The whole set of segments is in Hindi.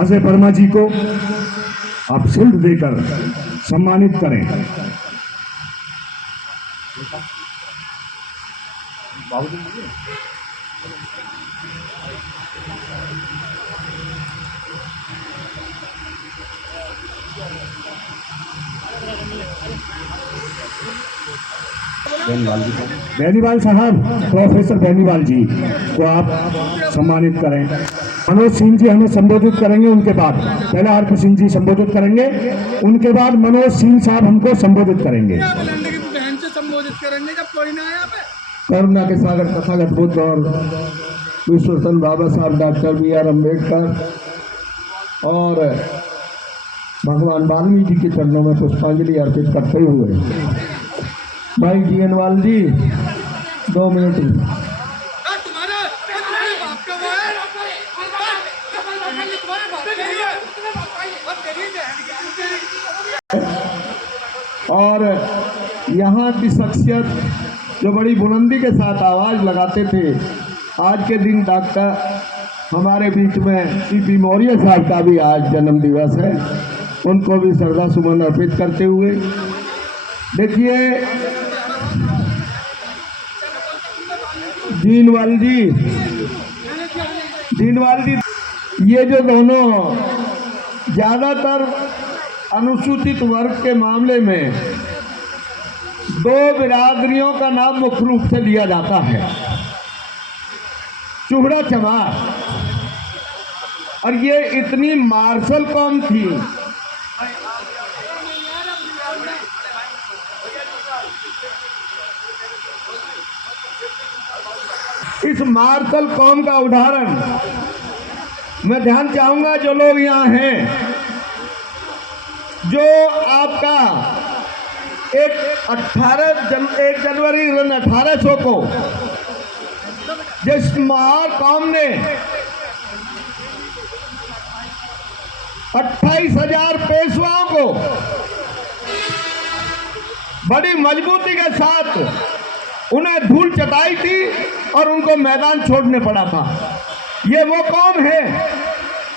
अजय वर्मा जी को आप शिल्ड देकर सम्मानित करें। बेनीवाल साहब, प्रोफेसर बेनीवाल जी को आप सम्मानित करें। मनोज सिंह जी हमें संबोधित करेंगे, उनके बाद पहले हरप सिंह जी संबोधित करेंगे, उनके बाद मनोज सिंह साहब हमको संबोधित करेंगे। करुणा के सागर तथागत बुद्ध और विश्वरतन बाबा साहब डॉक्टर बी.आर. अम्बेडकर और भगवान वाल्मीकि जी के चरणों में पुष्पांजलि अर्पित करते हुए भाई जीएनवाल जी 2 मिनट। और यहाँ की शख्सियत जो बड़ी बुलंदी के साथ आवाज़ लगाते थे, आज के दिन डॉक्टर हमारे बीच में सीपी मौर्य साहब का भी आज जन्म दिवस है, उनको भी श्रद्धा सुमन अर्पित करते हुए देखिए जीनवाल जी ये जो दोनों ज़्यादातर अनुसूचित वर्ग के मामले में 2 बिरादरियों का नाम मुख्य रूप से लिया जाता है, चूहड़ा चमार। और ये इतनी मार्शल कौम थी, इस मार्शल कौम का उदाहरण मैं ध्यान चाहूंगा जो लोग यहाँ हैं, जो आपका 1 जनवरी 1800 को जिस महार कौम ने 28,000 पेशवाओं को बड़ी मजबूती के साथ उन्हें धूल चटाई थी और उनको मैदान छोड़ने पड़ा था। ये वो कौम है,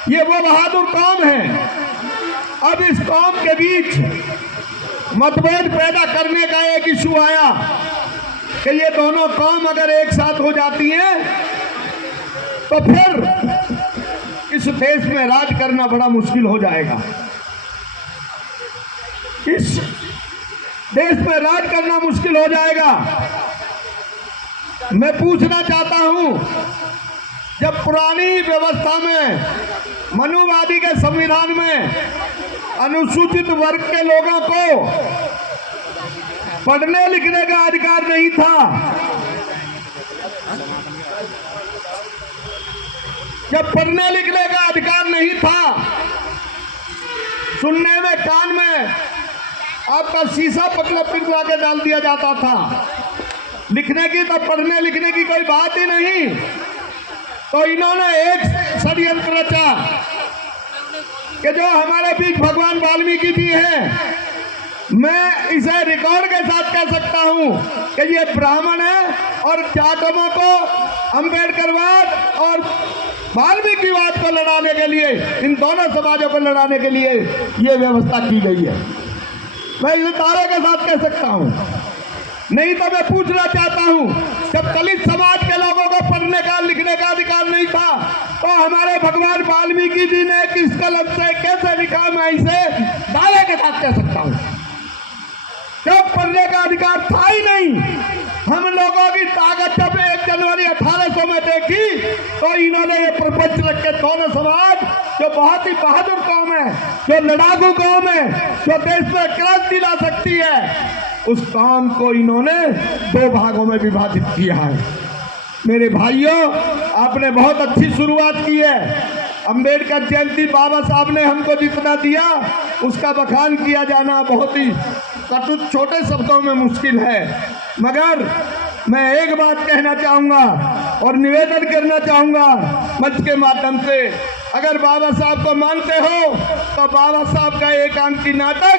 ये वो बहादुर कौम है। अब इस कौम के बीच मतभेद पैदा करने का एक इशू आया कि ये दोनों कौम अगर एक साथ हो जाती हैं तो फिर इस देश में राज करना बड़ा मुश्किल हो जाएगा। इस देश में राज करना मुश्किल हो जाएगा। मैं पूछना चाहता हूं, जब पुरानी व्यवस्था में मनुवादी के संविधान में अनुसूचित वर्ग के लोगों को पढ़ने लिखने का अधिकार नहीं था, जब पढ़ने लिखने का अधिकार नहीं था, सुनने में कान में आपका शीशा पिघला के डाल दिया जाता था, लिखने की तो पढ़ने लिखने की कोई बात ही नहीं, तो इन्होंने एक षड्यंत्र रचा कि जो हमारे बीच भगवान वाल्मीकि जी हैं, मैं इसे रिकॉर्ड के साथ कह सकता हूं कि ये ब्राह्मण है और जाटों को अम्बेडकरवाद और वाल्मीकिवाद को लड़ाने के लिए, इन दोनों समाजों को लड़ाने के लिए ये व्यवस्था की गई है। मैं इसे दावे के साथ कह सकता हूं। नहीं तो मैं पूछना चाहता हूं, जब दलित समाज के लोगों को पढ़ने का लिखने का अधिकार नहीं था तो हमारे भगवान वाल्मीकि जी ने किस कलम से कैसे लिखा, मैं इसे दावे के साथ कह सकता हूं। जब पढ़ने का अधिकार था ही नहीं, हम लोगों की ताकत जब 1 जनवरी 1800 में देखी तो इन्होंने ये प्रपंच रख के दोनों समाज, जो बहुत ही बहादुर कौम है, जो लड़ाकू कौम है, जो देश में क्रांति ला सकती है, उस काम को इन्होंने 2 भागों में विभाजित किया है। मेरे भाइयों, आपने बहुत अच्छी शुरुआत की है। अंबेडकर जयंती बाबा साहब ने हमको जितना दिया उसका बखान किया जाना बहुत ही कटु छोटे शब्दों में मुश्किल है, मगर मैं एक बात कहना चाहूँगा और निवेदन करना चाहूँगा मंच के माध्यम से, अगर बाबा साहब को मानते हो तो बाबा साहब का एकांकी नाटक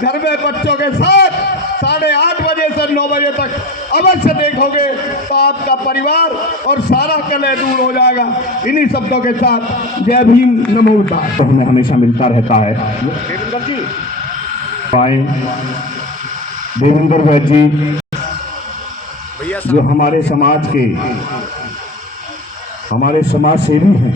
घर में बच्चों के साथ 8:30 बजे से 9 बजे तक अवश्य देखोगे तो आपका परिवार और सारा कलह दूर हो जाएगा। इन्हीं शब्दों के साथ जय भीम, नमो बुद्धाय। तो हमें हमेशा मिलता रहता है। देवेंद्र जी पाए, देवेंद्र वैद्य जी जो हमारे समाज सेवी हैं,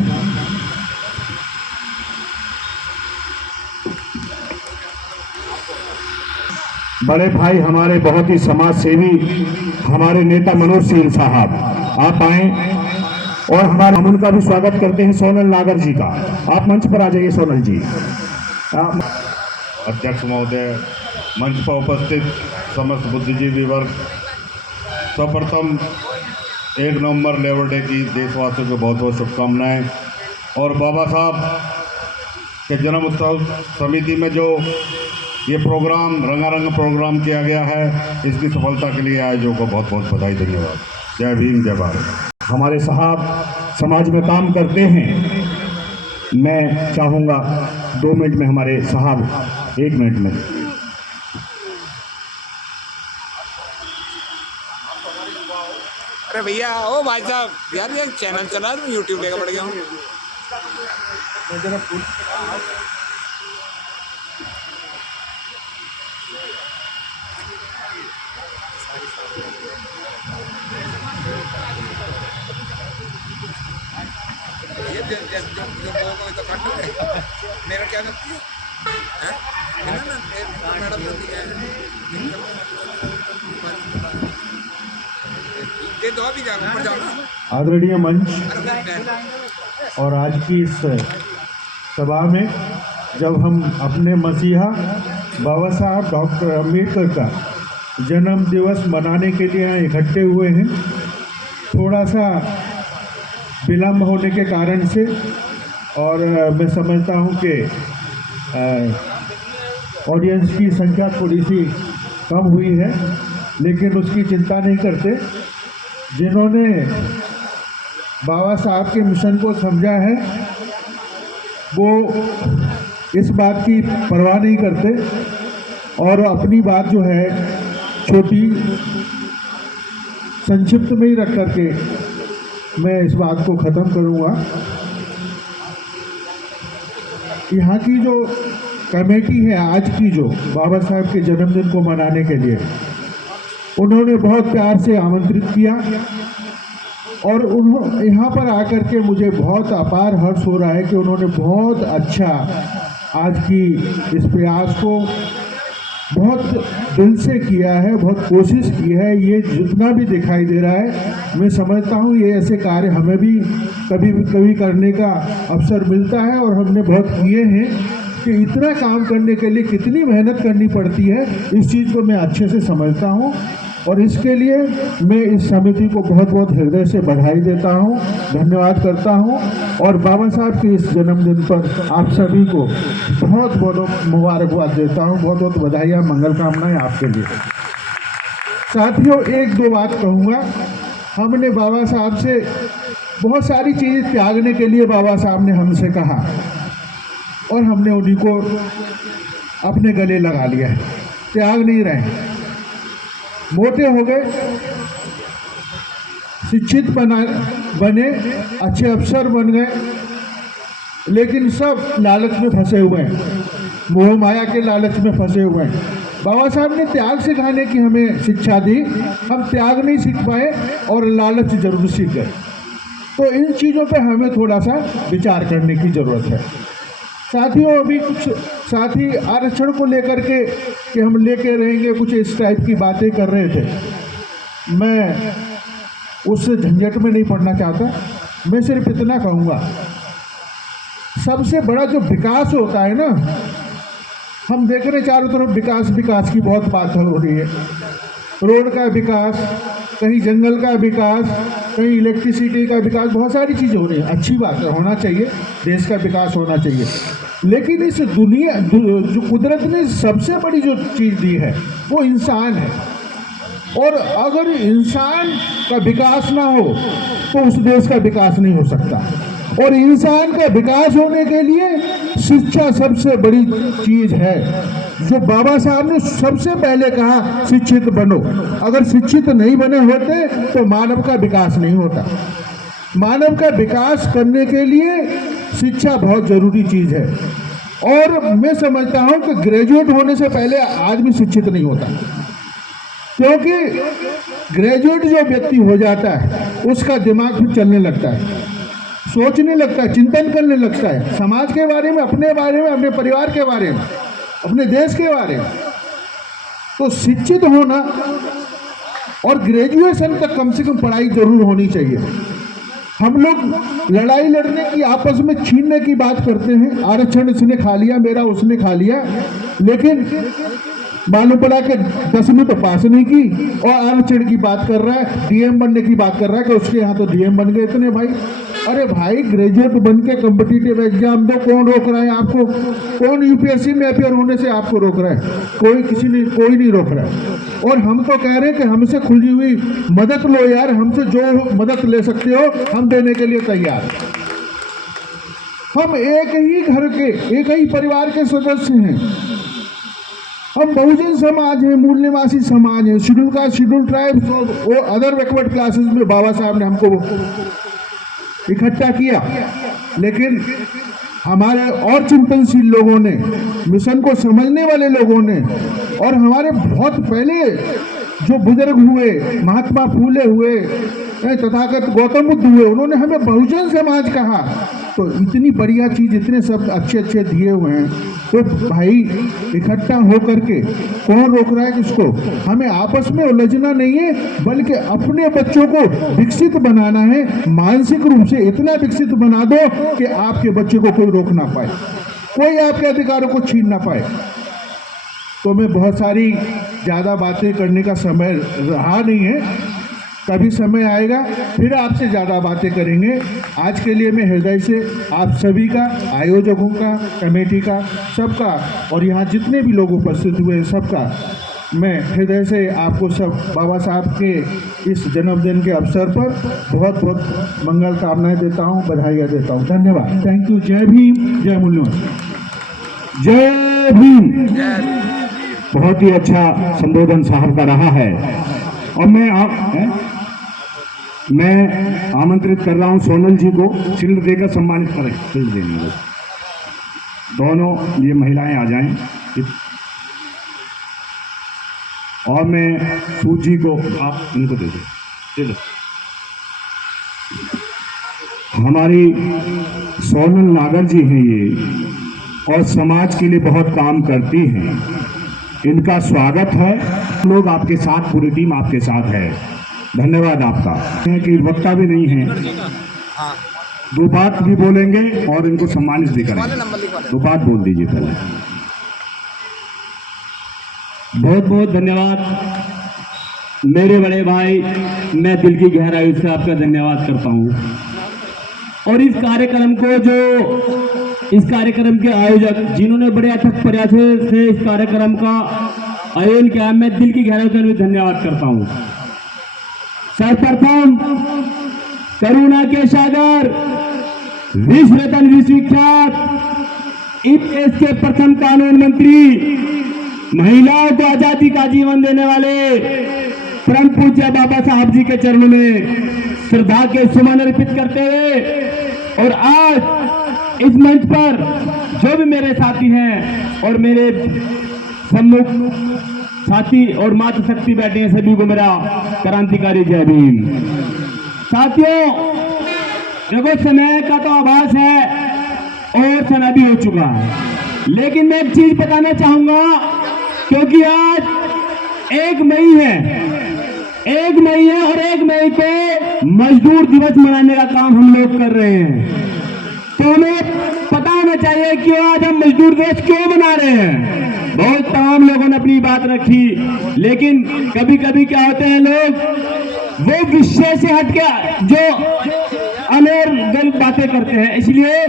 बड़े भाई हमारे बहुत ही समाज सेवी हमारे नेता मनोज सिंह साहब, आप आए और हम उनका भी स्वागत करते हैं। सोनल नागर जी का आप मंच पर आ जाइए। सोनल जी। अध्यक्ष महोदय, मंच पर उपस्थित समस्त बुद्धिजीवी वर्ग, सर्वप्रथम 1 नवंबर लेबर डे की देशवासियों को बहुत बहुत शुभकामनाएं। और बाबा साहब के जन्म उत्सव समिति में जो ये प्रोग्राम रंगारंग प्रोग्राम किया गया है, इसकी सफलता के लिए आयोजकों को बहुत बहुत बधाई, धन्यवाद। जय भीम, जय भारत। हमारे साहब समाज में काम करते हैं। मैं चाहूँगा 2 मिनट में हमारे साहब 1 मिनट में। अरे भैया ओ भाई साहब, यार ये चैनल चला है, मैं यूट्यूब लेकर पड़ गया हूँ। ये जो बोल तो कट है, मेरा क्या करती है? मैडम दे दो अभी जाओ ना। आदरणीय मंच और आज की इस सभा में जब हम अपने मसीहा बाबा साहब डॉक्टर अम्बेडकर का जन्म दिवस मनाने के लिए यहाँ इकट्ठे हुए हैं, थोड़ा सा विलम्ब होने के कारण से, और मैं समझता हूँ कि ऑडियंस की संख्या थोड़ी सी कम हुई है, लेकिन उसकी चिंता नहीं करते। जिन्होंने बाबा साहब के मिशन को समझा है वो इस बात की परवाह नहीं करते और अपनी बात जो है छोटी संक्षिप्त में ही रख करके मैं इस बात को ख़त्म करूँगा। यहाँ की जो कमेटी है आज की, जो बाबा साहब के जन्मदिन को मनाने के लिए, उन्होंने बहुत प्यार से आमंत्रित किया और उन्होंने यहाँ पर आकर के मुझे बहुत अपार हर्ष हो रहा है कि उन्होंने बहुत अच्छा आज की इस प्रयास को बहुत दिल से किया है, बहुत कोशिश की है। ये जितना भी दिखाई दे रहा है, मैं समझता हूँ ये ऐसे कार्य हमें भी कभी करने का अवसर मिलता है और हमने बहुत किए हैं कि इतना काम करने के लिए कितनी मेहनत करनी पड़ती है, इस चीज़ को मैं अच्छे से समझता हूँ और इसके लिए मैं इस समिति को बहुत बहुत हृदय से बधाई देता हूँ, धन्यवाद करता हूँ और बाबा साहब के इस जन्मदिन पर आप सभी को बहुत बहुत मुबारकबाद देता हूँ, बहुत बहुत बधाइयाँ, मंगल कामनाएं आपके लिए। साथियों, 1-2 बात कहूँगा। हमने बाबा साहब से बहुत सारी चीज़ें त्यागने के लिए बाबा साहब ने हमसे कहा और हमने उन्हीं को अपने गले लगा लिया है, त्याग नहीं रहे। मोटे हो गए, शिक्षित बने, अच्छे अफसर बन गए, लेकिन सब लालच में फंसे हुए हैं, मोह माया के लालच में फंसे हुए हैं। बाबा साहब ने त्याग सिखाने की हमें शिक्षा दी, हम त्याग नहीं सीख पाए और लालच जरूर सीख गए। तो इन चीज़ों पे हमें थोड़ा सा विचार करने की ज़रूरत है। साथियों, अभी कुछ साथी आरक्षण को लेकर के कि हम लेके रहेंगे, कुछ इस टाइप की बातें कर रहे थे। मैं उस झंझट में नहीं पड़ना चाहता। मैं सिर्फ इतना कहूँगा, सबसे बड़ा जो विकास होता है ना, हम देख रहे चारों तरफ विकास की बहुत बात हो रही है। रोड का विकास, कहीं जंगल का विकास, कहीं इलेक्ट्रिसिटी का विकास, बहुत सारी चीज़ें हो रही है। अच्छी बात है, होना चाहिए, देश का विकास होना चाहिए। लेकिन इस दुनिया जो कुदरत ने सबसे बड़ी जो चीज़ दी है वो इंसान है, और अगर इंसान का विकास ना हो तो उस देश का विकास नहीं हो सकता। और इंसान का विकास होने के लिए शिक्षा सबसे बड़ी चीज़ है। जो बाबा साहब ने सबसे पहले कहा शिक्षित बनो। अगर शिक्षित नहीं बने होते तो मानव का विकास नहीं होता। मानव का विकास करने के लिए शिक्षा बहुत जरूरी चीज है। और मैं समझता हूं कि ग्रेजुएट होने से पहले आदमी शिक्षित नहीं होता, क्योंकि ग्रेजुएट जो व्यक्ति हो जाता है उसका दिमाग फिर चलने लगता है, सोचने लगता है, चिंतन करने लगता है समाज के बारे में, अपने बारे में, अपने परिवार के बारे में, अपने देश के बारे में। तो शिक्षित होना और ग्रेजुएशन तक कम से कम पढ़ाई जरूर होनी चाहिए। हम लोग लड़ाई लड़ने की, आपस में छीनने की बात करते हैं, आरक्षण इसने खा लिया, मेरा उसने खा लिया, लेकिन मालूम पड़ा कि 10वीं तो पास नहीं की और आरक्षण की बात कर रहा है, डीएम बनने की बात कर रहा है कि उसके यहाँ तो डीएम बन गए इतने भाई। अरे भाई, ग्रेजुएट बन के कम्पिटिटिव एग्जाम दो, कौन रोक रहा है आपको? कौन यूपीएससी में अपियर होने से आपको रोक रहा है? कोई नहीं रोक रहा है। और हम तो कह रहे हैं कि हमसे खुली हुई मदद लो यार, हमसे जो मदद ले सकते हो हम देने के लिए तैयार। हम एक ही घर के, एक ही परिवार के सदस्य हैं। हम बहुजन समाज हैं, मूल निवासी समाज हैं, शेड्यूल कास्ट, शेड्यूल ट्राइब्स और अदर बैकवर्ड क्लासेस में बाबा साहब ने हमको इकट्ठा किया। लेकिन हमारे और चिंतनशील लोगों ने, मिशन को समझने वाले लोगों ने, और हमारे बहुत पहले जो बुजुर्ग हुए, महात्मा फूले हुए, तथागत गौतम बुद्ध हुए, उन्होंने हमें बहुजन समाज कहा। तो इतनी बढ़िया चीज, इतने शब्द अच्छे अच्छे दिए हुए हैं, तो भाई इकट्ठा होकर के कौन रोक रहा है किसको? हमें आपस में उलझना नहीं है, बल्कि अपने बच्चों को विकसित बनाना है। मानसिक रूप से इतना विकसित बना दो कि आपके बच्चे को कोई रोक ना पाए, कोई आपके अधिकारों को छीन ना पाए। तो मैं बहुत सारी ज़्यादा बातें करने का समय रहा नहीं है, कभी समय आएगा फिर आपसे ज़्यादा बातें करेंगे। आज के लिए मैं हृदय से आप सभी का, आयोजकों का, कमेटी का, सबका, और यहाँ जितने भी लोग उपस्थित हुए हैं सबका, मैं हृदय से आपको सब बाबा साहब के इस जन्मदिन के अवसर पर बहुत बहुत मंगल कामनाएं देता हूँ, बधाइयाँ देता हूँ। धन्यवाद, थैंक यू। जय भीम, जय मूल्यवान, जय भीम। बहुत ही अच्छा संबोधन साहब का रहा है। और मैं आमंत्रित कर रहा हूं सोनल जी को शील्ड देकर सम्मानित करें। शील्ड देने को दोनों ये महिलाएं आ जाएं। और मैं सूजी को आप इनको दे दो। हमारी सोनल नागर जी हैं ये, और समाज के लिए बहुत काम करती हैं। इनका स्वागत है। लोग आपके साथ, पूरी टीम आपके साथ है। धन्यवाद आपका। कि वक्ता भी नहीं है, दो बात भी बोलेंगे और इनको सम्मानित भी करेंगे। दो बात बोल दीजिए पहले। बहुत बहुत धन्यवाद मेरे बड़े भाई, मैं दिल की गहराई से आपका धन्यवाद करता हूँ। और इस कार्यक्रम को, जो इस कार्यक्रम के आयोजक जिन्होंने बड़े अथक प्रयास से इस कार्यक्रम का आयोजन किया, मैं दिल की गहराई से धन्यवाद करता हूँ। सर्वप्रथम करुणा के सागर, विश्व रत्न, विश्वविख्यात इस देश के प्रथम कानून मंत्री, महिलाओं को आजादी का जीवन देने वाले परम पूज्य बाबा साहब जी के चरणों में श्रद्धा के सुमन अर्पित करते हुए, और आज इस मंच पर जो भी मेरे साथी हैं और मेरे सम्मुख साथी और मातृशक्ति बैठे हैं, सभी को मेरा क्रांतिकारी जय भीम। साथियों, देखो समय का तो आभास है और समय भी हो चुका है, लेकिन मैं एक चीज बताना चाहूंगा, क्योंकि आज 1 मई है, 1 मई है और 1 मई को मजदूर दिवस मनाने का काम हम लोग कर रहे हैं। तो हमें पता होना चाहिए कि आज हम मजदूर दिवस क्यों मना रहे हैं। बहुत तमाम लोगों ने अपनी बात रखी, लेकिन कभी कभी क्या होते हैं, लोग वो विषय से हट के जो अनेर गलत बातें करते हैं, इसलिए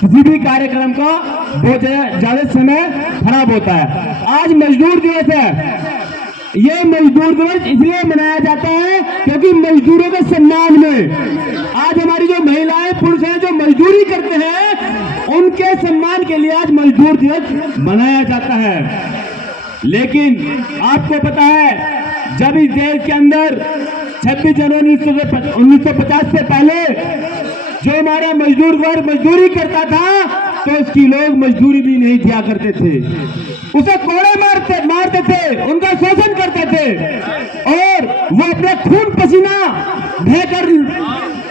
किसी भी कार्यक्रम का बहुत ज्यादा समय खराब होता है। आज मजदूर दिवस है, ये मजदूर दिवस इसलिए मनाया जाता है क्योंकि मजदूरों के सम्मान में आज हमारी जो महिलाएं पुरुष हैं जो मजदूरी करते हैं उनके सम्मान के लिए आज मजदूर दिवस मनाया जाता है। लेकिन आपको पता है जब इस देश के अंदर 26 जनवरी 1950 से पहले जो हमारा मजदूर वर्ग मजदूरी करता था तो उसकी लोग मजदूरी भी नहीं दिया करते थे, उसे कोड़े मारते थे, उनका शोषण करते थे और वो अपना खून पसीना बहकर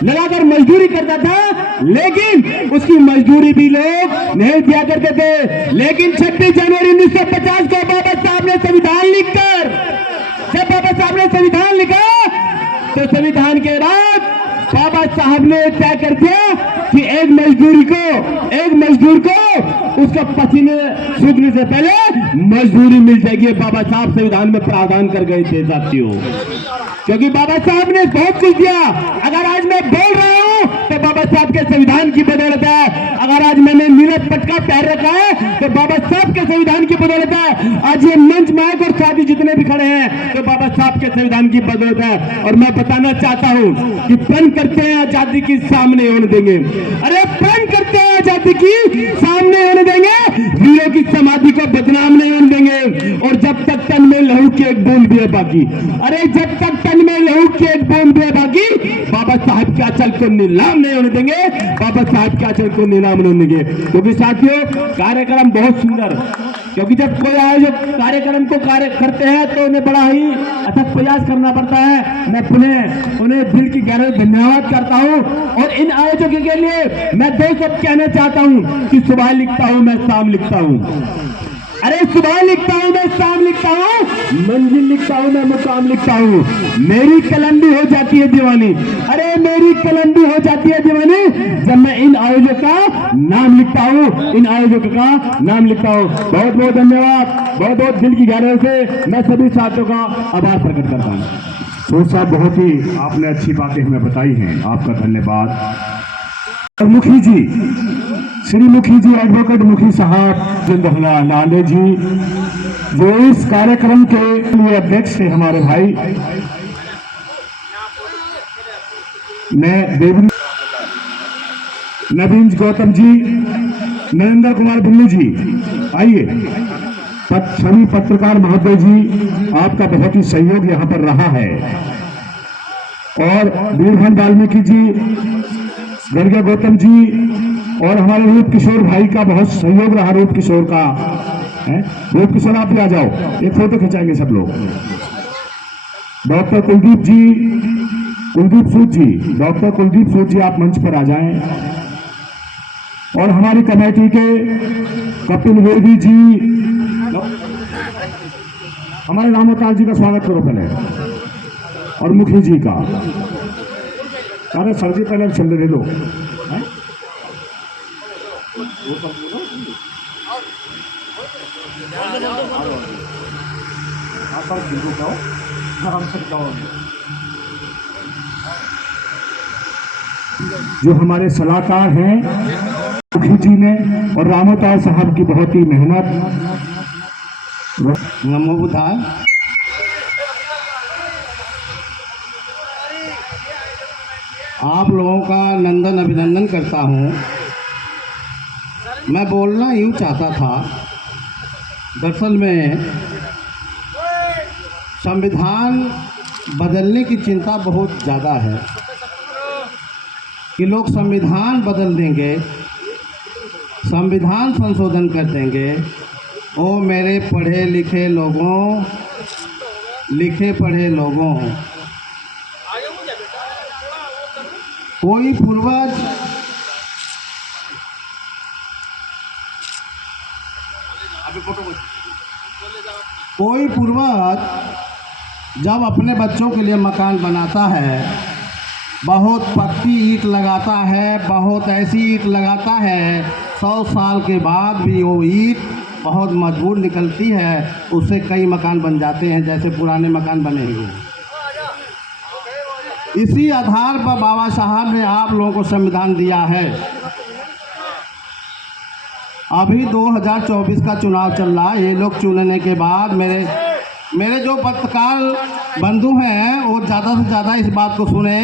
लगाकर मजदूरी करता था, लेकिन उसकी मजदूरी भी लोग नहीं दिया करते थे। लेकिन 26 जनवरी 1950 को बाबा साहब ने संविधान लिखकर जब बाबा साहब ने संविधान लिखा तो संविधान के बाद बाबा साहब ने तय कर दिया कि एक मजदूर को उसका पसीने सूखने से पहले मजदूरी मिल जाएगी। बाबा साहब संविधान में प्रावधान कर गए थे साथियों, क्योंकि बाबा साहब ने बहुत कुछ दिया। अगर आज मैं बोल रहा हूं तो बाबा साहब के संविधान की बदौलत है। अगर आज मैंने नीरज पटका पहन रखा है तो बाबा साहब के संविधान की बदौलत है। आज ये मंच माइक और साथी जितने भी खड़े हैं तो बाबा साहब के संविधान की बदौलत है। और मैं बताना चाहता हूं कि प्रण करते हैं आजादी की सामने होने देंगे। अरे प्रण करते हैं आजादी की सामने होने देंगे, वीरों की समाधि को बदनाम नहीं होने देंगे। और जब तक तन में लहू की एक बूंद भी है बाकी, अरे जब तक तन में लहू की एक बूंद भी है बाकी, बाबा साहब के आंचल को नीलाम नहीं होने देंगे, बाबा साहब के आंचल को नीलाम नहीं होने देंगे। क्योंकि साथियों कार्यक्रम बहुत सुंदर, क्योंकि जब कोई आयोजक कार्यक्रम को कार्य करते हैं तो उन्हें बड़ा ही अथक प्रयास करना पड़ता है। मैं पुनः उन्हें दिल की गहराई से धन्यवाद करता हूं। और इन आयोजकों के लिए मैं दो शब्द कहना चाहता हूं कि सुबह लिखता हूं मैं शाम लिखता हूं। अरे सुबह लिखता हूं मैं शाम लिखता हूं, मंजिल लिखता हूं मैं मुकाम लिखता हूं। मेरी कलम भी हो जाती है दीवानी, अरे मेरी कलम भी हो जाती है दीवानी जब मैं इन आयोजकों का नाम लिखता हूं, इन आयोजकों का नाम लिखता हूं। बहुत बहुत धन्यवाद, बहुत बहुत दिल की गहराई से मैं सभी साथियों का आभार प्रकट करता हूं। तो साहब बहुत ही आपने अच्छी बातें हमें बताई हैं, आपका धन्यवाद। और मुखी जी, श्री मुखी जी, एडवोकेट मुखी साहब जिंदहला लाले जी, जो इस कार्यक्रम के लिए अध्यक्ष थे हमारे भाई नवीन गौतम जी, नरेंद्र कुमार बिल्लू जी, आइए। सभी पत्रकार महोदय जी, आपका बहुत ही सहयोग यहाँ पर रहा है। और वीरभद्र वाल्मीकि जी, गर्ग गौतम जी और हमारे रूप किशोर भाई का बहुत सहयोग रहा। रूप किशोर का है, रूप किशोर आप भी आ जाओ, एक फोटो खिंचाएंगे सब लोग। डॉक्टर कुलदीप जी, कुलदीप सूद जी, डॉक्टर कुलदीप सूद जी आप मंच पर आ जाएं। और हमारी कमेटी के कपिल वेदी जी, हमारे रामोताल जी का स्वागत करो पहले, और मुखी जी का। अरे सर जी पहले चल दे लो, जो हमारे सलाहकार हैं मुखी जी ने और रामोताल साहब की बहुत ही मेहनत। नमो बुद्धाय। आप लोगों का नंदन अभिनंदन करता हूँ। मैं बोलना यूँ चाहता था, दरअसल में संविधान बदलने की चिंता बहुत ज़्यादा है कि लोग संविधान बदल देंगे, संविधान संशोधन कर देंगे। ओ मेरे पढ़े लिखे लोगों, लिखे पढ़े लोगों, कोई पूर्वज जब अपने बच्चों के लिए मकान बनाता है, बहुत पक्की ईंट लगाता है, बहुत ऐसी ईंट लगाता है 100 साल के बाद भी वो ईंट बहुत मजबूत निकलती है, उससे कई मकान बन जाते हैं जैसे पुराने मकान बने हुए। इसी आधार पर बाबा साहब ने आप लोगों को संविधान दिया है। अभी 2024 का चुनाव चल रहा है। ये लोग चुनने के बाद मेरे जो पत्रकार बंधु हैं वो ज़्यादा से ज़्यादा इस बात को सुने,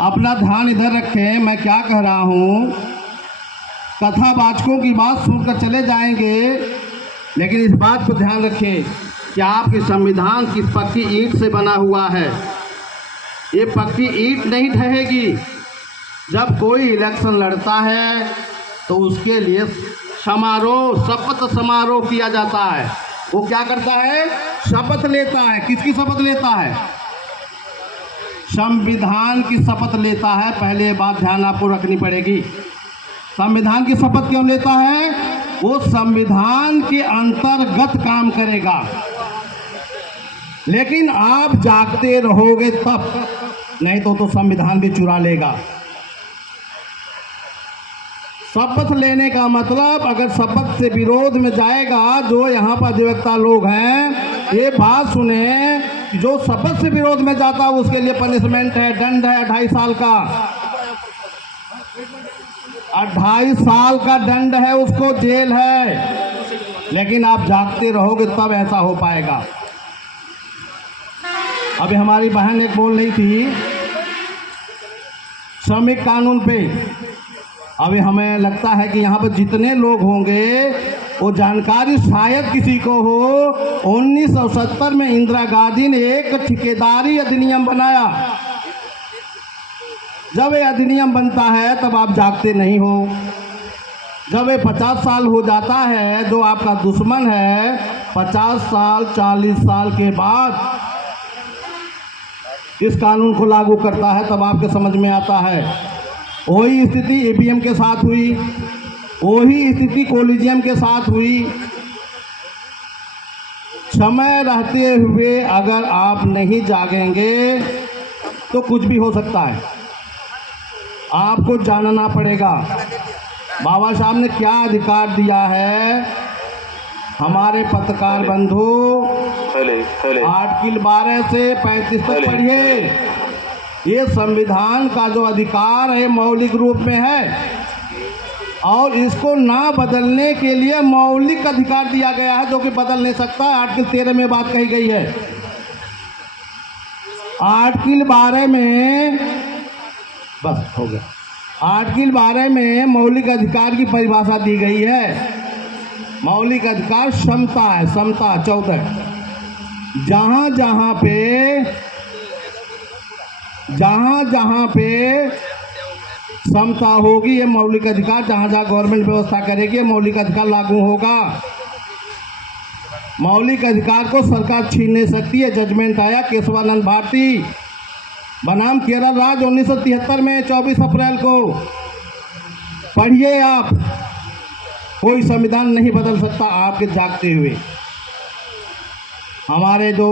अपना ध्यान इधर रखें। मैं क्या कह रहा हूँ, कथावाचकों की बात सुनकर चले जाएंगे, लेकिन इस बात को ध्यान रखें कि आपके संविधान किस पक्की ईंट से बना हुआ है। ये पक्की ईंट नहीं ढहेगी। जब कोई इलेक्शन लड़ता है तो उसके लिए समारोह, शपथ समारोह किया जाता है। वो क्या करता है? शपथ लेता है। किसकी शपथ लेता है? संविधान की शपथ लेता है। पहले ये बात ध्यान आपको रखनी पड़ेगी। संविधान की शपथ क्यों लेता है? वो संविधान के अंतर्गत काम करेगा। लेकिन आप जागते रहोगे तब, नहीं तो संविधान भी चुरा लेगा। शपथ लेने का मतलब, अगर शपथ से विरोध में जाएगा, जो यहाँ पर अधिवक्ता लोग हैं ये बात सुने, जो शपथ से विरोध में जाता है उसके लिए पनिशमेंट है, दंड है 2.5 साल का। 2.5 साल का दंड है, उसको जेल है। लेकिन आप जागते रहोगे तब ऐसा हो पाएगा। अभी हमारी बहन एक बोल रही थी श्रमिक कानून पे। अभी हमें लगता है कि यहाँ पर जितने लोग होंगे वो जानकारी शायद किसी को हो। 1970 में इंदिरा गांधी ने एक ठेकेदारी अधिनियम बनाया। जब ये अधिनियम बनता है तब आप जागते नहीं हो। जब ये 50 साल हो जाता है, जो आपका दुश्मन है 50 साल 40 साल के बाद इस कानून को लागू करता है, तब आपके समझ में आता है। वही स्थिति ईवीएम के साथ हुई, वही स्थिति कोलिजियम के साथ हुई। समय रहते हुए अगर आप नहीं जागेंगे तो कुछ भी हो सकता है। आपको जानना पड़ेगा बाबा साहब ने क्या अधिकार दिया है। हमारे पत्रकार बंधु आर्टिकल 12 से 35 तक पढ़िए। ये संविधान का जो अधिकार है मौलिक रूप में है, और इसको ना बदलने के लिए मौलिक अधिकार दिया गया है, जो कि बदल नहीं सकता। आर्टिकल 13 में बात कही गई है। आर्टिकल 12 में, बस हो गया, आर्टिकल 12 में मौलिक अधिकार की परिभाषा दी गई है। मौलिक अधिकार समता है, समता 14। जहाँ पे समता होगी ये मौलिक अधिकार, जहाँ गवर्नमेंट व्यवस्था करेगी ये मौलिक अधिकार लागू होगा। मौलिक अधिकार को सरकार छीन नहीं सकती है। जजमेंट आया केशवानंद भारती बनाम केरल राज्य 1973 में 24 अप्रैल को। पढ़िए आप। कोई संविधान नहीं बदल सकता आपके जागते हुए। हमारे जो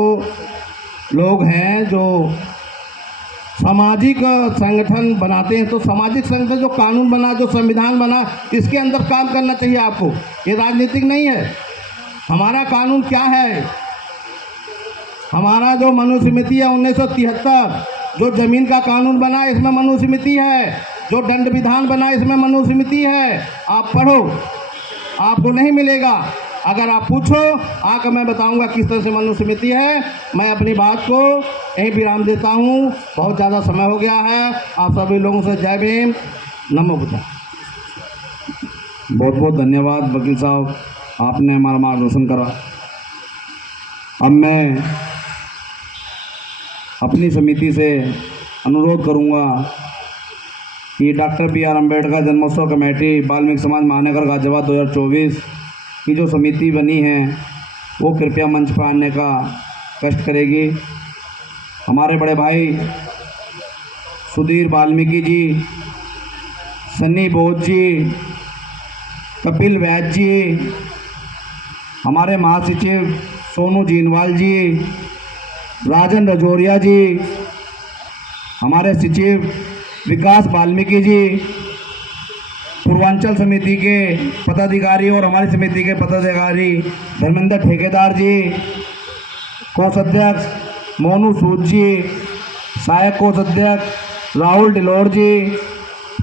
लोग हैं जो सामाजिक संगठन बनाते हैं, तो सामाजिक संगठन जो कानून बना, जो संविधान बना, इसके अंदर काम करना चाहिए आपको। ये राजनीतिक नहीं है। हमारा कानून क्या है? हमारा जो मनुस्मृति है 1973, जो जमीन का कानून बना इसमें मनुस्मृति है, जो दंड विधान बना इसमें मनुस्मृति है। आप पढ़ो, आपको नहीं मिलेगा। अगर आप पूछो आकर मैं बताऊंगा किस तरह से मनुस्मृति है। मैं अपनी बात को यहीं विराम देता हूं, बहुत ज़्यादा समय हो गया है। आप सभी लोगों से जय भीम, नमो बुद्धाय। बहुत बहुत धन्यवाद वकील साहब, आपने हमारा मार्गदर्शन करा। अब मैं अपनी समिति से अनुरोध करूंगा कि डॉक्टर बी आर अम्बेडकर जन्मोत्सव कमेटी वाल्मीकि समाज महानगर गाजियाबाद 2024 की जो समिति बनी है वो कृपया मंच पर आने का कष्ट करेगी। हमारे बड़े भाई सुधीर वाल्मीकि जी, सन्नी बोध जी, कपिल वैद्य जी, हमारे महासचिव सोनू जीनवाल जी, राजन रजौरिया जी, हमारे सचिव विकास वाल्मीकि जी, पूर्वांचल समिति के पदाधिकारी और हमारी समिति के पदाधिकारी धर्मेंद्र ठेकेदार जी, कोषाध्यक्ष मोनू सूद जी, सहायक कोषाध्यक्ष राहुल डिलोर जी,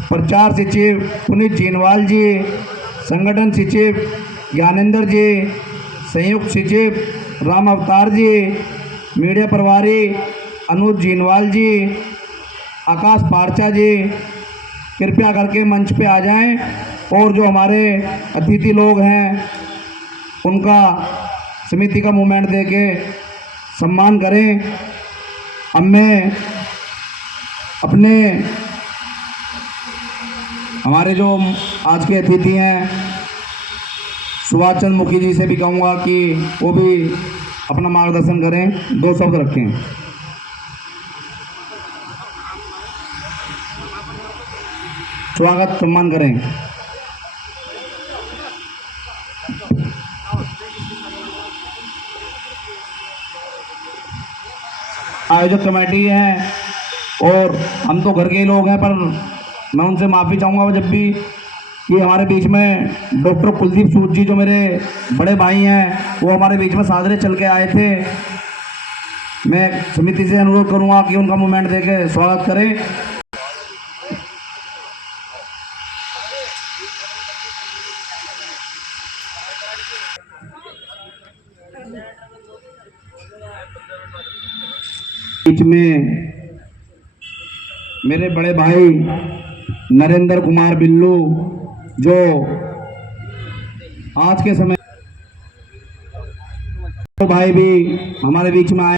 प्रचार सचिव पुनीत जीनवाल जी, संगठन सचिव ज्ञानेंद्र जी, संयुक्त सचिव राम अवतार जी, मीडिया प्रभारी अनुज जीनवाल जी, आकाश पारचा जी, कृपया करके मंच पे आ जाएं और जो हमारे अतिथि लोग हैं उनका समिति का मूवमेंट दे के सम्मान करें। अब मैं अपने हमारे जो आज के अतिथि हैं सुभाष चंद्र मुखी जी से भी कहूँगा कि वो भी अपना मार्गदर्शन करें, 2 शब्द रखें। स्वागत सम्मान करें। आयोजक कमेटी है और हम तो घर के ही लोग हैं, पर मैं उनसे माफ़ी चाहूँगा जब भी कि हमारे बीच में डॉक्टर कुलदीप सूद जी जो मेरे बड़े भाई हैं वो हमारे बीच में सादरे चल के आए थे। मैं समिति से अनुरोध करूँगा कि उनका मूवमेंट दे के स्वागत करें। बीच में मेरे बड़े भाई नरेंद्र कुमार बिल्लू जो आज के समय तो भाई भी हमारे बीच में आए,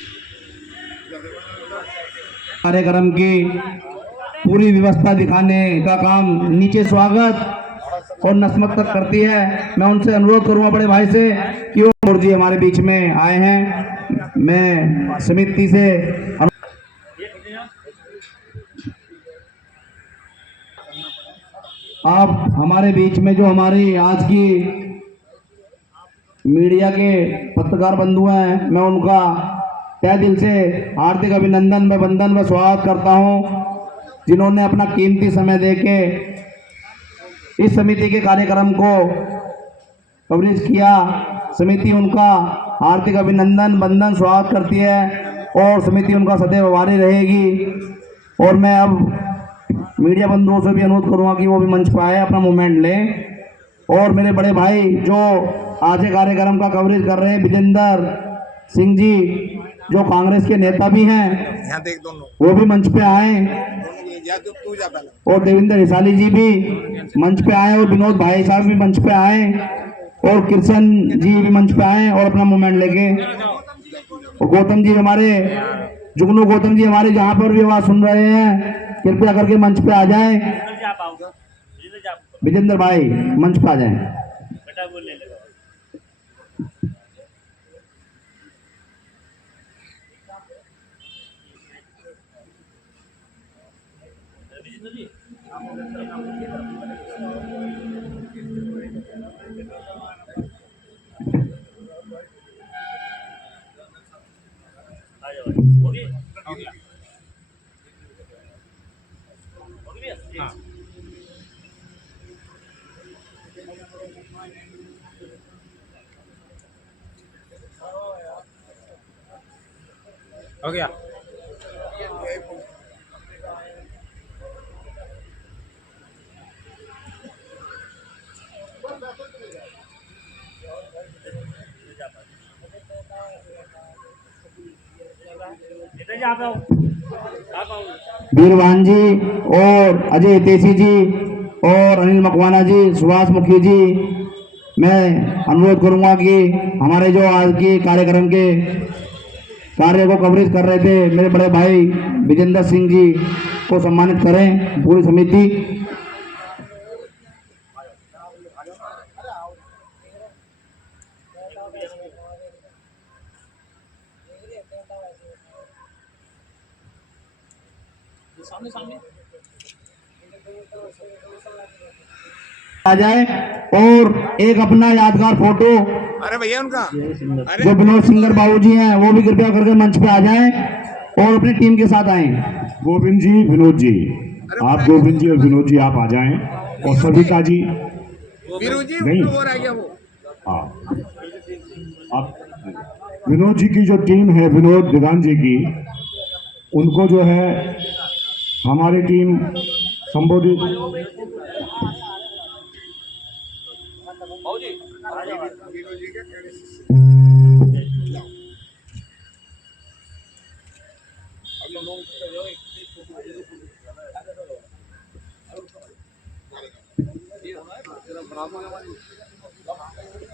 कार्यक्रम की पूरी व्यवस्था दिखाने का काम नीचे स्वागत और नतमस्तक करती है। मैं उनसे अनुरोध करूंगा बड़े भाई से कि वो और जी हमारे बीच में आए हैं। मैं समिति से आप हमारे बीच में जो हमारी आज की मीडिया के पत्रकार बंधु हैं, मैं उनका तहे दिल से हार्दिक अभिनंदन व वंदन व स्वागत करता हूं, जिन्होंने अपना कीमती समय देके इस समिति के कार्यक्रम को कवरेज किया। समिति उनका हार्दिक अभिनंदन वंदन स्वागत करती है और समिति उनका सदैव आभारी रहेगी। और मैं अब मीडिया बंधुओं से भी अनुरोध करूंगा कि वो भी मंच पर आए, अपना मूवमेंट लें। और मेरे बड़े भाई जो आज के कार्यक्रम का कवरेज कर रहे हैं, विजेंद्र सिंह जी जो कांग्रेस के नेता भी हैं, यहाँ देख दोनों वो भी मंच पे आए। या तो तू जा पहले। और देवेंद्र हिसाली जी भी मंच पे आए और विनोद भाई साहब भी मंच पे आए और कृष्ण जी भी मंच पे आए और अपना मूवमेंट लेके। और गौतम जी हमारे जुगनू गौतम जी हमारे जहाँ पर भी आवाज सुन रहे हैं, कृपया करके मंच पे आ जाएं। विजेंद्र भाई मंच पे आ जाएं। हो गया। वीरवान जी और अजय हितेशी जी और अनिल मकवाना जी, सुभाष मुखी जी, मैं अनुरोध करूंगा कि हमारे जो आज के कार्यक्रम के कार्य को कवरेज कर रहे थे मेरे बड़े भाई विजेंद्र सिंह जी को सम्मानित करें, पूरी समिति। आ जाए और एक अपना यादगार फोटो अरे भैया उनका जो विनोद सिंगर बाबू जी हैं वो भी कृपया करके मंच पे आ जाएं और अपनी टीम के साथ आएं। गोविंद जी, विनोद जी, आप गोविंद जी और विनोद जी आप आ जाएं। और सविता जी वीरू जी नहीं। वो रह गया वो। हाँ, आप विनोद जी की जो टीम है, विनोद दिगान जी की, उनको जो है हमारी टीम संबोधित। वीरू जी के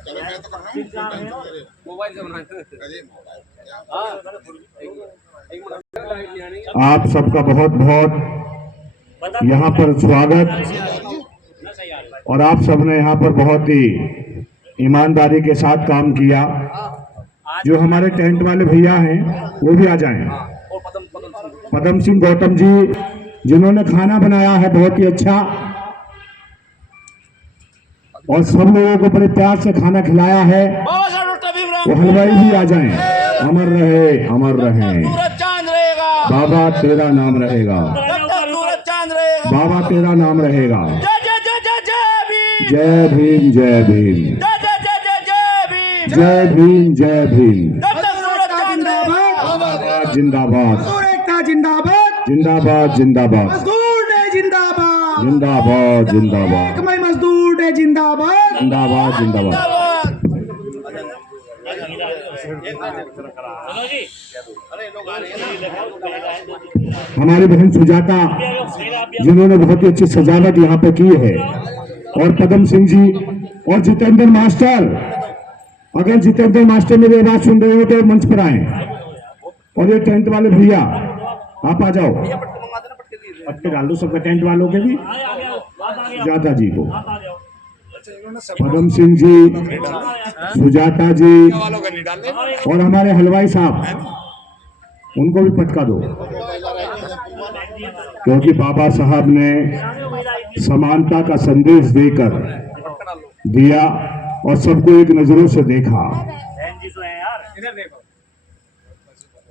चलो मैं तो कर रहा हूँ मोबाइल से आप सबका बहुत बहुत यहाँ पर स्वागत। और आप सबने यहाँ पर बहुत ही ईमानदारी के साथ काम किया। जो हमारे टेंट वाले भैया हैं वो भी आ जाएं। पदम सिंह गौतम जी जिन्होंने खाना बनाया है बहुत ही अच्छा, और सब लोगों को बड़े प्यार से खाना खिलाया है। वो हलवाई भी आ जाएं। अमर रहे, अमर रहे, बाबा तेरा नाम रहेगा, बाबा तेरा नाम रहेगा। जय भीम, जय भीम, जय भीम, जय भीम। जिंदाबाद, जिंदाबाद, जिंदाबाद, जिंदाबाद, जिंदाबाद, जिंदाबाद, मजदूर डे जिंदाबाद, जिंदाबाद, जिंदाबाद। हमारी बहन सुजाता जिन्होंने बहुत ही अच्छी सजावट यहाँ पे की है, और पदम सिंह जी और जितेंद्र मास्टर। अगर जितेंद्र मास्टर मेरी आवाज सुन रहे हो तो मंच पर आए। और ये टेंट वाले भैया आप आ जाओ, पट्टे डाल दो सबके टेंट वालों के भी, सुजाता जी को, पदम सिंह जी, सुजाता जी और हमारे हलवाई साहब, उनको भी पटका दो, क्योंकि बाबा साहब ने समानता का संदेश देकर दिया और सबको एक नजरों से देखा।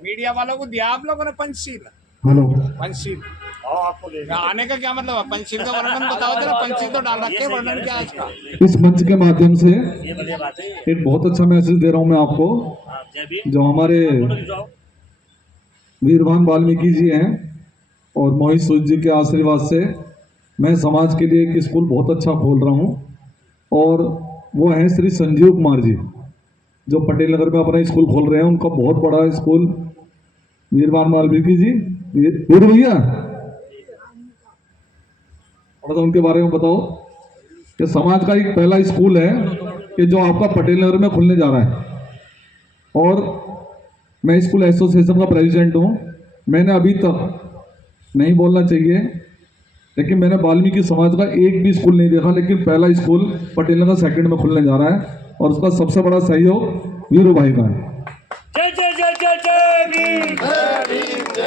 मीडिया वालों को दिया आप लोगों ने पंचशील। हेलो, पंचशील आने का क्या मतलब है? पंचशील का वर्णन बताओ जरा। पंचशील तो डाल रखे, वर्णन क्या है इसका? इस मंच के माध्यम से एक बहुत अच्छा मैसेज दे रहा हूं मैं आपको। जो हमारे वीरवान वाल्मीकि जी हैं और मोहित सूद जी के आशीर्वाद से मैं समाज के लिए एक स्कूल बहुत अच्छा खोल रहा हूं, और वो हैं श्री संजीव कुमार जी, जो पटेल नगर में अपना स्कूल खोल रहे हैं। उनका बहुत बड़ा स्कूल वीरवान वाल्मीकि जी, वीर भैया थोड़ा सा उनके बारे में बताओ कि समाज का एक पहला स्कूल है कि जो आपका पटेल नगर में खुलने जा रहा है। और मैं स्कूल एसोसिएशन का प्रेसिडेंट हूँ। मैंने अभी तक नहीं बोलना चाहिए, लेकिन मैंने वाल्मीकि समाज का एक भी स्कूल नहीं देखा, लेकिन पहला स्कूल पटेल नगर सेकंड में खुलने जा रहा है, और उसका सबसे बड़ा सहयोग वीरू भाई का है।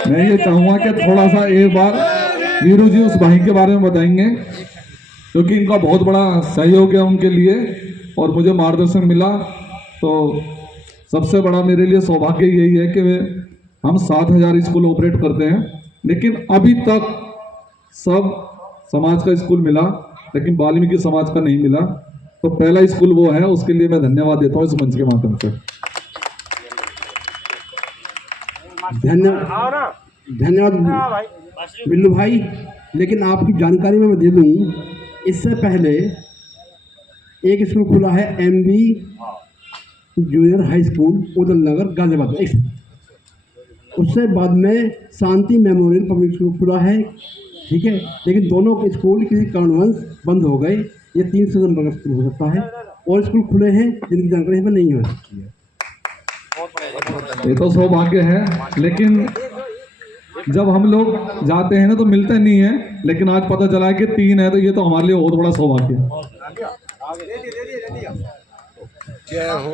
मैं ये चाहूँगा कि थोड़ा सा एक बार वीरू जी उस भाई के बारे में बताएंगे, क्योंकि इनका बहुत बड़ा सहयोग है उनके लिए, और मुझे मार्गदर्शन मिला। तो सबसे बड़ा मेरे लिए सौभाग्य यही है कि हम 7000 स्कूल ऑपरेट करते हैं, लेकिन अभी तक सब समाज का स्कूल मिला, लेकिन वाल्मीकि समाज का नहीं मिला। तो पहला स्कूल वो है, उसके लिए मैं धन्यवाद देता हूँ इस मंच के माध्यम से। धन्यवाद बिल्लू भाई। लेकिन आपकी जानकारी में मैं दे दूं, इससे पहले एक स्कूल खुला है MB junior high school Udal Nagar Ghaziabad. उससे बाद में शांति मेमोरियल पब्लिक स्कूल खुला है, ठीक है। लेकिन दोनों के स्कूल किसी कारणवश बंद हो गए। ये 3 सितंबर का स्कूल हो सकता है, और स्कूल खुले हैं जिनकी जानकारी हमें नहीं हो सकती है। ये तो सौभाग्य है, लेकिन जब हम लोग जाते हैं ना तो मिलते नहीं है, लेकिन आज पता चला है कि 3 है, तो ये तो हमारे लिए बहुत बड़ा सौभाग्य है। जय हो।